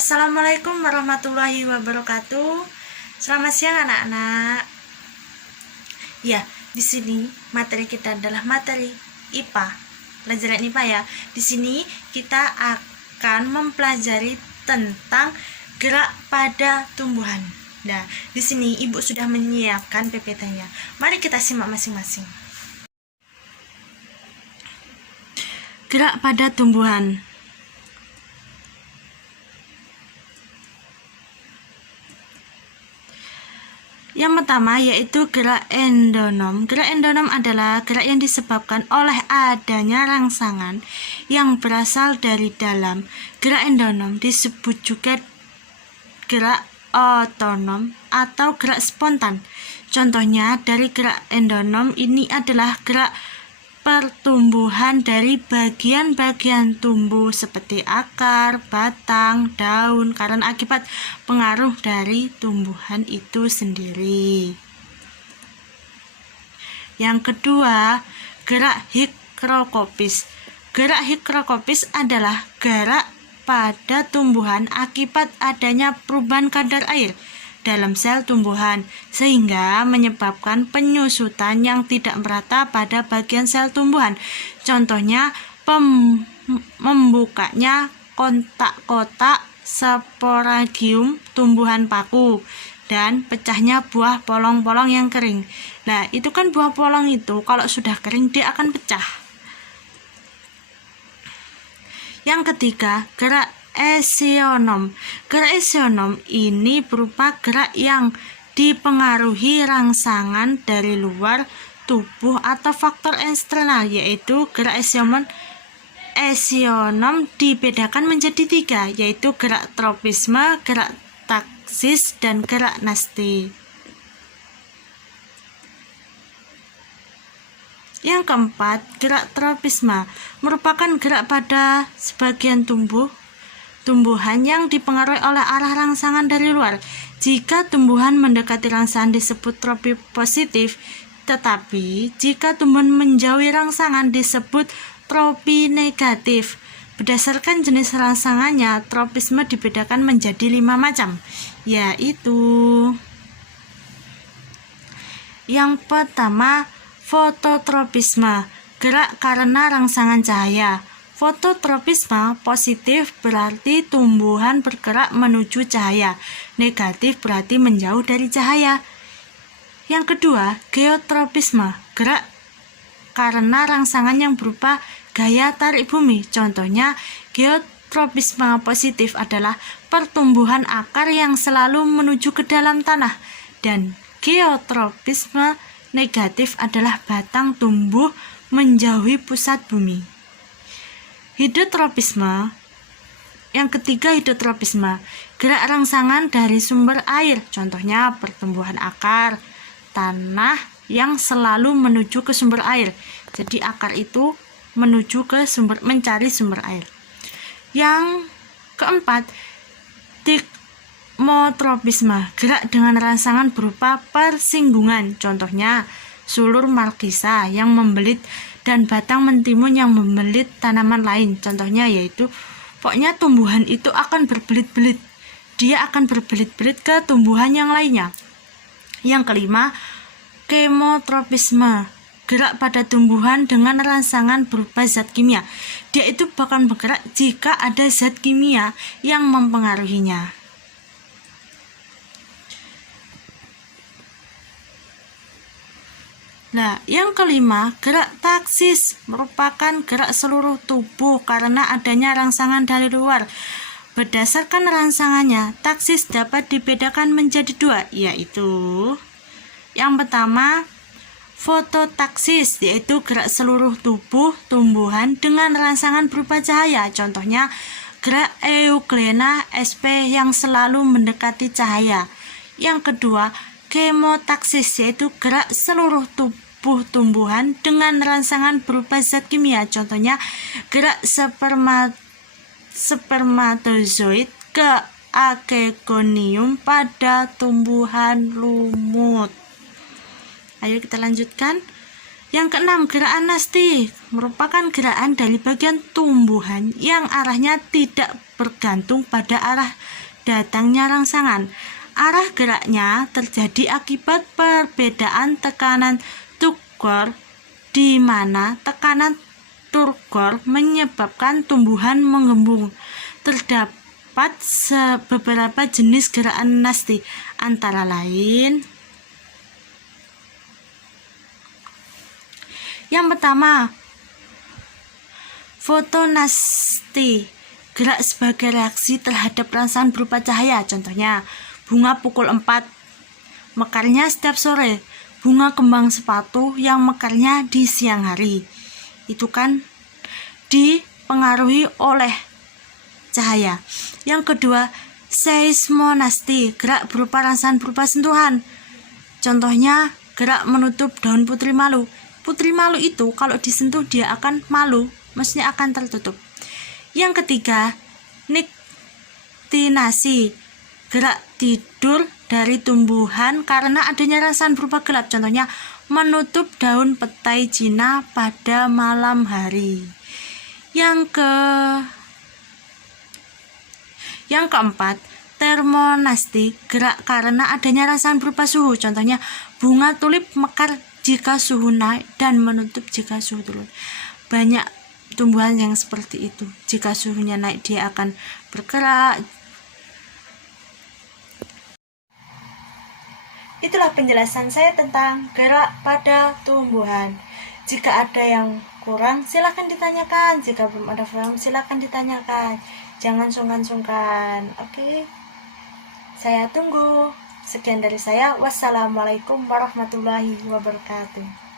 Assalamualaikum warahmatullahi wabarakatuh. Selamat siang anak-anak. Ya, di sini materi kita adalah materi IPA. Pelajaran IPA ya. Di sini kita akan mempelajari tentang gerak pada tumbuhan. Nah, di sini Ibu sudah menyiapkan PPT-nya. Mari kita simak masing-masing. Gerak pada tumbuhan. Yang pertama yaitu gerak endonom. Gerak endonom adalah gerak yang disebabkan oleh adanya rangsangan yang berasal dari dalam. Gerak endonom disebut juga gerak otonom atau gerak spontan. Contohnya dari gerak endonom ini adalah gerak pertumbuhan dari bagian-bagian tumbuh seperti akar, batang, daun karena akibat pengaruh dari tumbuhan itu sendiri. Yang kedua, gerak higrokopis. Gerak higrokopis adalah gerak pada tumbuhan akibat adanya perubahan kadar air dalam sel tumbuhan sehingga menyebabkan penyusutan yang tidak merata pada bagian sel tumbuhan. Contohnya membukanya kotak-kotak sporagium tumbuhan paku dan pecahnya buah polong-polong yang kering. Nah, itu kan buah polong itu kalau sudah kering dia akan pecah. Yang ketiga, gerak esionom. Gerak esionom ini berupa gerak yang dipengaruhi rangsangan dari luar tubuh atau faktor eksternal, yaitu gerak esionom dibedakan menjadi 3, yaitu gerak tropisme, gerak taksis, dan gerak nasti. Yang keempat, gerak tropisme merupakan gerak pada sebagian tumbuhan yang dipengaruhi oleh arah rangsangan dari luar. Jika tumbuhan mendekati rangsangan disebut tropi positif, tetapi jika tumbuhan menjauhi rangsangan disebut tropi negatif. Berdasarkan jenis rangsangannya, tropisme dibedakan menjadi 5 macam, yaitu yang pertama, fototropisme, gerak karena rangsangan cahaya. Fototropisme positif berarti tumbuhan bergerak menuju cahaya, negatif berarti menjauh dari cahaya. Yang kedua, geotropisme, gerak karena rangsangan yang berupa gaya tarik bumi. Contohnya, geotropisme positif adalah pertumbuhan akar yang selalu menuju ke dalam tanah, dan geotropisme negatif adalah batang tumbuh menjauhi pusat bumi. Hidrotropisme. Yang ketiga, hidrotropisme, gerak rangsangan dari sumber air. Contohnya pertumbuhan akar tanah yang selalu menuju ke sumber air. Jadi akar itu mencari sumber air. Yang keempat, tigmotropisme, gerak dengan rangsangan berupa persinggungan. Contohnya sulur markisa yang membelit dan batang mentimun yang membelit tanaman lain. Contohnya yaitu pokoknya tumbuhan itu akan berbelit-belit. Dia akan berbelit-belit ke tumbuhan yang lainnya. Yang kelima, kemotropisme, gerak pada tumbuhan dengan rangsangan berupa zat kimia. Dia itu bahkan bergerak jika ada zat kimia yang mempengaruhinya. Nah, yang kelima, gerak taksis merupakan gerak seluruh tubuh karena adanya rangsangan dari luar. Berdasarkan rangsangannya, taksis dapat dibedakan menjadi 2, yaitu yang pertama, fototaksis, yaitu gerak seluruh tubuh tumbuhan dengan rangsangan berupa cahaya. Contohnya, gerak Euglena sp yang selalu mendekati cahaya. Yang kedua, kemotaksis, yaitu gerak seluruh tubuh tumbuhan dengan rangsangan berupa zat kimia. Contohnya gerak spermatozoid ke akegonium pada tumbuhan lumut. Ayo kita lanjutkan. Yang keenam, gerakan nasti merupakan gerakan dari bagian tumbuhan yang arahnya tidak bergantung pada arah datangnya rangsangan. Arah geraknya terjadi akibat perbedaan tekanan turgor, di mana tekanan turgor menyebabkan tumbuhan menggembung. Terdapat beberapa jenis gerakan nasti, antara lain yang pertama, fotonasti, gerak sebagai reaksi terhadap rangsangan berupa cahaya. Contohnya, bunga pukul 4 mekarnya setiap sore, bunga kembang sepatu yang mekarnya di siang hari. Itu kan dipengaruhi oleh cahaya. Yang kedua, seismonasti, gerak berupa rangsangan berupa sentuhan. Contohnya, gerak menutup daun putri malu. Putri malu itu kalau disentuh dia akan malu, maksudnya akan tertutup. Yang ketiga, niktinasi, gerak tidur dari tumbuhan karena adanya rangsangan berupa gelap. Contohnya, menutup daun petai Cina pada malam hari. Yang keempat, termonasti, gerak karena adanya rangsangan berupa suhu. Contohnya, bunga tulip mekar jika suhu naik dan menutup jika suhu turun. Banyak tumbuhan yang seperti itu. Jika suhunya naik dia akan bergerak. Itulah penjelasan saya tentang gerak pada tumbuhan. Jika ada yang kurang silahkan ditanyakan. Jika belum ada paham silahkan ditanyakan. Jangan sungkan-sungkan. Oke. Saya tunggu. Sekian dari saya. Wassalamualaikum warahmatullahi wabarakatuh.